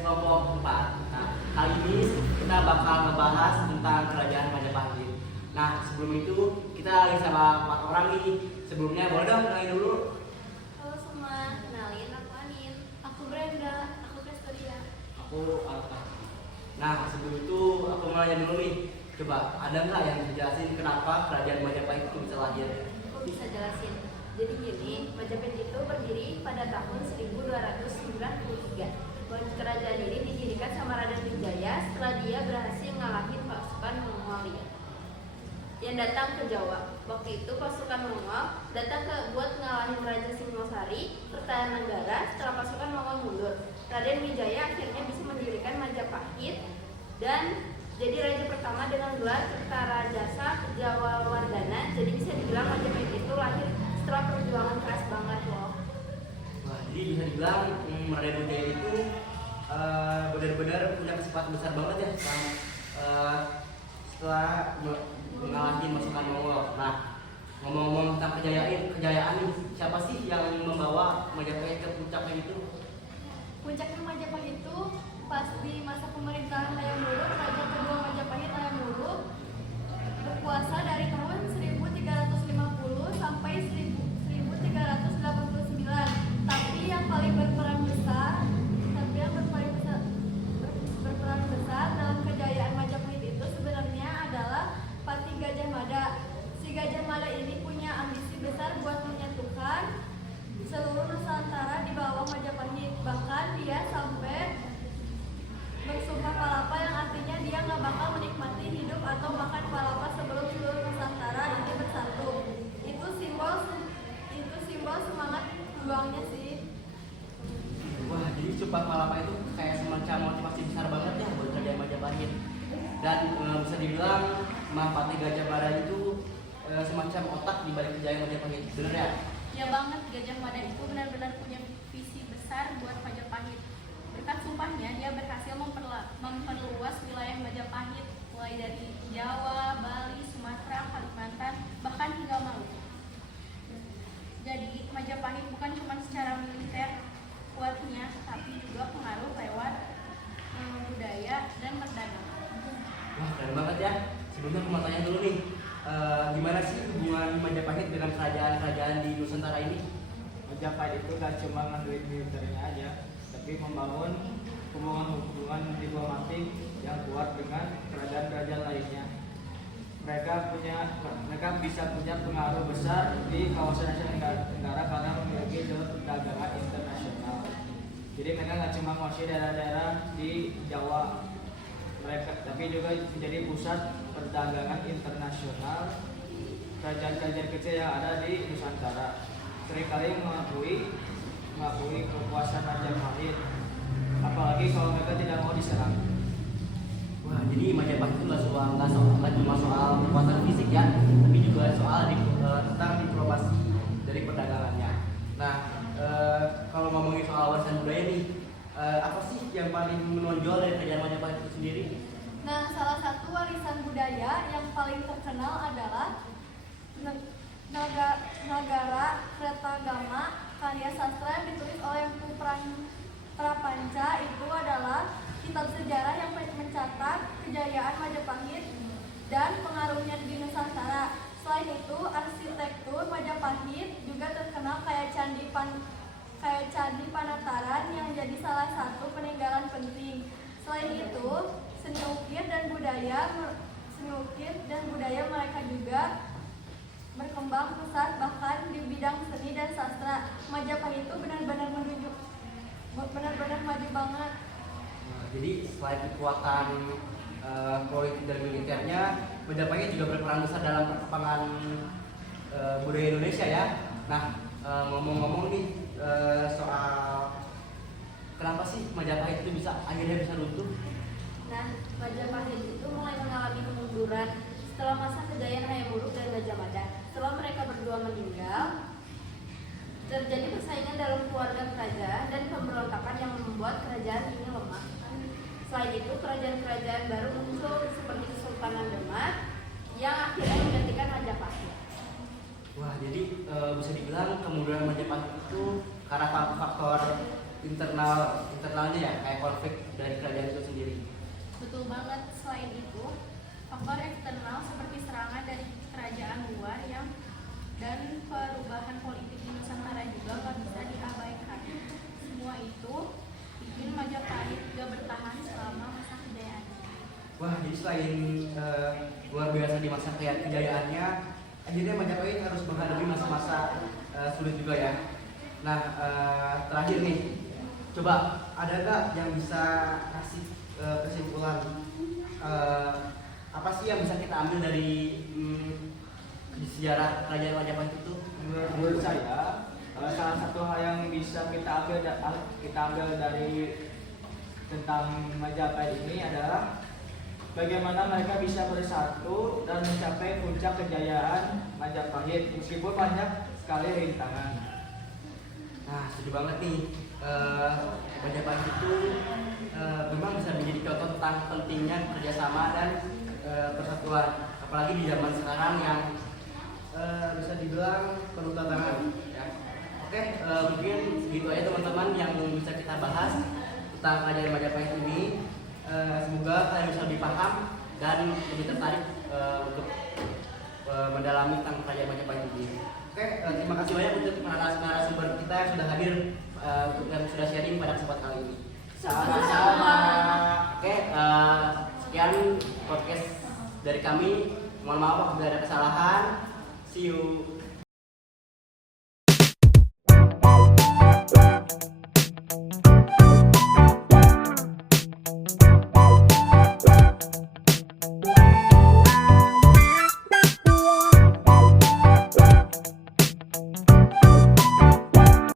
kelompok 4. Nah, kali ini kita bakal ngebahas tentang kerajaan Majapahit. Nah, sebelum itu kita lagi sama 4 orang nih. Sebelumnya boleh dong kenalin dulu. Halo semua, kenalin aku Anin. Aku Brenda, aku Kastoria. Aku Alka. Nah, sebelum itu aku mau nanya dulu nih. Coba ada nggak yang bisa jelasin kenapa kerajaan Majapahit itu bisa lahir? Aku bisa jelasin. Jadi gini, Majapahit itu berdiri pada tahun 1293. Kerajaan ini didirikan sama Raden Wijaya setelah dia berhasil ngalahin pasukan Mongolia yang datang ke Jawa. Waktu itu pasukan Mongol datang buat ngalahin Raja Singosari, Kertanegara. Setelah pasukan Mongol mundur, Raden Wijaya akhirnya bisa mendirikan Majapahit dan jadi raja pertama dengan gelar Kertarajasa Jawawardhana. Jadi bisa dibilang Majapahit itu lahir setelah perjuangan keras banget loh. Wah, jadi bisa dibilang Raden Wijaya itu benar-benar punya kesempatan besar banget ya setelah mengalahkan pasukan Mongol. Nah, ngomong-ngomong tentang kejayaan nih, siapa sih yang membawa Majapahit ke puncaknya itu? Puncaknya Majapahit itu pas di masa pemerintahan Hayam Wuruk, raja kedua Majapahit Hayam Wuruk berkuasa dari tahun 1350 sampai 1389. Tapi yang paling berperan besar dalam kejayaan Majapahit itu sebenarnya adalah Patih Gajah Mada. Si Gajah Mada ini punya ambisi besar buat menyatukan seluruh Nusantara di bawah Majapahit. Bahkan dia sampai bersumpah palapa yang artinya dia nggak bakal menikmati hidup atau makan palapa sebelum seluruh Nusantara ini bersatu. Itu simbol semangat juangnya sih. Wah, jadi sumpah palapa itu kayak semacam motivasi besar banget ya buat kerajaan Majapahit. Dan bisa dibilang Patih Gajah Mada itu semacam otak di balik kejayaan Majapahit. Bener ya? Ya banget, Gajah Mada itu benar-benar punya visi besar buat Majapahit. Berkat sumpahnya, dia berhasil memperluas wilayah Majapahit mulai dari Jawa, Bali, Sumatera, Kalimantan, bahkan hingga Maluku. Jadi Majapahit bukan cuma secara militer kuatnya, tapi juga pengaruh lewat budaya dan perdagangan. Wah, keren banget ya. Sebelumnya aku mau tanya dulu nih, gimana sih hubungan Majapahit dengan kerajaan-kerajaan di Nusantara ini? Majapahit itu gak cuma ngandelin militernya aja, tapi membangun hubungan diplomatik yang kuat dengan kerajaan-kerajaan lainnya. Mereka bisa punya pengaruh besar di kawasan Asia Tenggara karena memiliki jalur perdagangan internasional. Jadi mereka nggak cuma menguasai daerah-daerah di Jawa, tapi juga menjadi pusat perdagangan internasional kerajaan-kerajaan kecil yang ada di Nusantara. Seringkali mengakui kekuasaan Majapahit, apalagi kalau mereka tidak mau diserang. Wah, jadi Majapahit itu nggak cuma soal kekuatan fisik ya, tapi juga soal tentang diplomasi dari perdagangannya. Nah, kalau ngomongin soal warisan budaya nih, apa sih yang paling menonjol dari kerajaan Majapahit itu sendiri? Nah, salah satu warisan budaya yang paling terkenal adalah Nagara Kretagama, karya sastra yang ditulis oleh Empu Prapanca. Itu adalah kitab sejarah yang mencatat kejayaan Majapahit dan pengaruhnya di Nusantara. Selain itu, arsitektur Majapahit juga terkenal kayak Candi Panataran yang jadi salah satu peninggalan penting. Selain itu, seni ukir dan budaya mereka juga berkembang pesat, bahkan di bidang seni dan sastra. Majapahit itu benar-benar maju banget. Nah, jadi selain kekuatan politik dan militernya, Majapahit juga berperan besar dalam perkembangan budaya Indonesia ya. Nah, ngomong-ngomong nih soal kenapa sih Majapahit itu akhirnya bisa runtuh? Nah, Majapahit itu mulai mengalami kemunduran setelah masa kejayaan Hayam Wuruk dan Gajah Mada. Setelah mereka berdua meninggal, terjadi persaingan dalam keluarga kerajaan dan pemberontakan yang membuat kerajaan ini lemah. Selain itu, kerajaan-kerajaan baru muncul seperti Kesultanan Demak yang akhirnya menggantikan Majapahit. Wah, jadi bisa dibilang kemunduran Majapahit itu karena faktor internalnya ya, kayak konflik dari kerajaan itu sendiri. Betul banget. Selain itu, faktor eksternal seperti serangan dari kerajaan luar dan perubahan politik di Nusantara juga nggak bisa diabaikan. Semua itu bikin Majapahit juga bertahan selama masa kejayaannya. Wah, jadi selain luar biasa di masa kejayaannya, akhirnya Majapahit harus menghadapi masa-masa sulit juga ya. Nah, terakhir nih, coba ada nggak yang bisa kasih kesimpulan apa sih yang bisa kita ambil dari di sejarah kerajaan Majapahit itu? Menurut saya, salah satu hal yang bisa kita ambil dari tentang Majapahit ini adalah bagaimana mereka bisa bersatu dan mencapai puncak kejayaan Majapahit meskipun banyak sekali rintangan. Nah, setuju banget nih. Majapahit itu memang bisa menjadi contoh tentang pentingnya kerjasama dan persatuan, apalagi di zaman sekarang yang bisa dibilang penuh tantangan. Ya. Oke, mungkin segitu aja teman-teman yang bisa kita bahas tentang kerajaan Majapahit ini. Semoga kalian bisa lebih paham dan lebih tertarik untuk mendalami tentang kerajaan Majapahit ini. Oke, terima kasih banyak untuk narasumber kita yang sudah hadir dan sudah sharing pada kesempatan kali ini. Sama-sama. Oke, sekian podcast dari kami. Mohon maaf apabila ada kesalahan. See you.